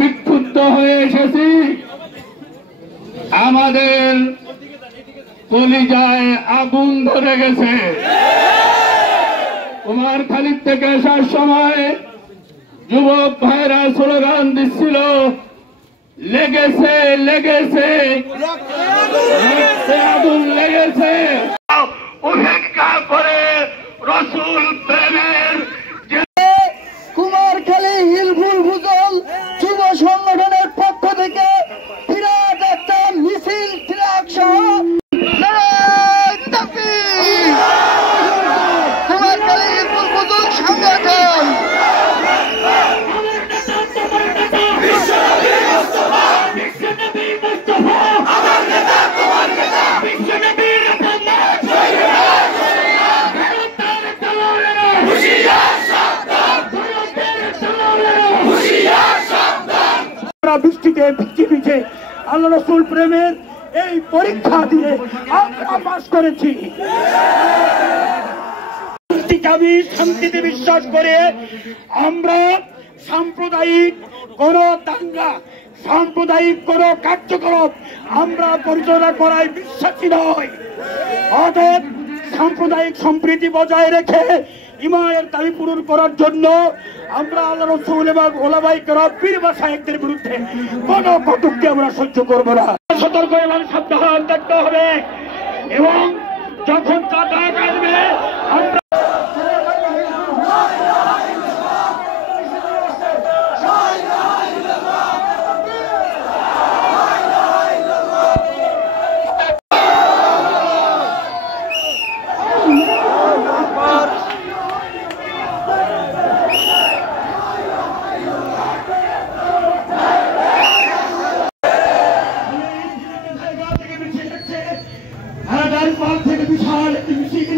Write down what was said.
বিক্ষুব্ধ হয়ে এসেছি। আমাদের কলিজায় আগুন ধরে গেছে। কুমারখালী থেকে আসার সময় যুবক ভাইরা স্লোগান দিচ্ছিল, লেগেছে লেগেছে আগুন লেগেছে। উপেক্ষা করে রসুল প্রেমের কুমারখালী হিলফুল ফুজল যুব সংগঠনের পক্ষ থেকে বিরাট একটা মিছিল ট্রাক সহ কুমারখালী হিলফুল ফুজল সংগঠন বৃষ্টিতে ভিজে ভিজে আল্লাহ রসুল প্রেমের এই পরীক্ষা দিয়ে আমরা পাস করেছি। শান্তিতে বিশ্বাস করে আমরা সাম্প্রদায়িক কোন দাঙ্গা, সাম্প্রদায়িক কোন কার্যকলাপ আমরা পরিচালনা করায় বিশ্বাসী নয়। অতএব সাম্প্রদায়িক সম্প্রীতি বজায় রেখে ইমানের দাবি পূরণ করার জন্য আমরা আল্লাহ রাসূল এবং ওলামায়ে কেরাম পীর মাশায়েখদের বিরুদ্ধে কোন কটূক্তি আমরা সহ্য করব না। সতর্ক এবং সাবধান থাকতে হবে এবং যখন কাঁটা কাটবে আমরা থেকে বিশাল একটি মিছিল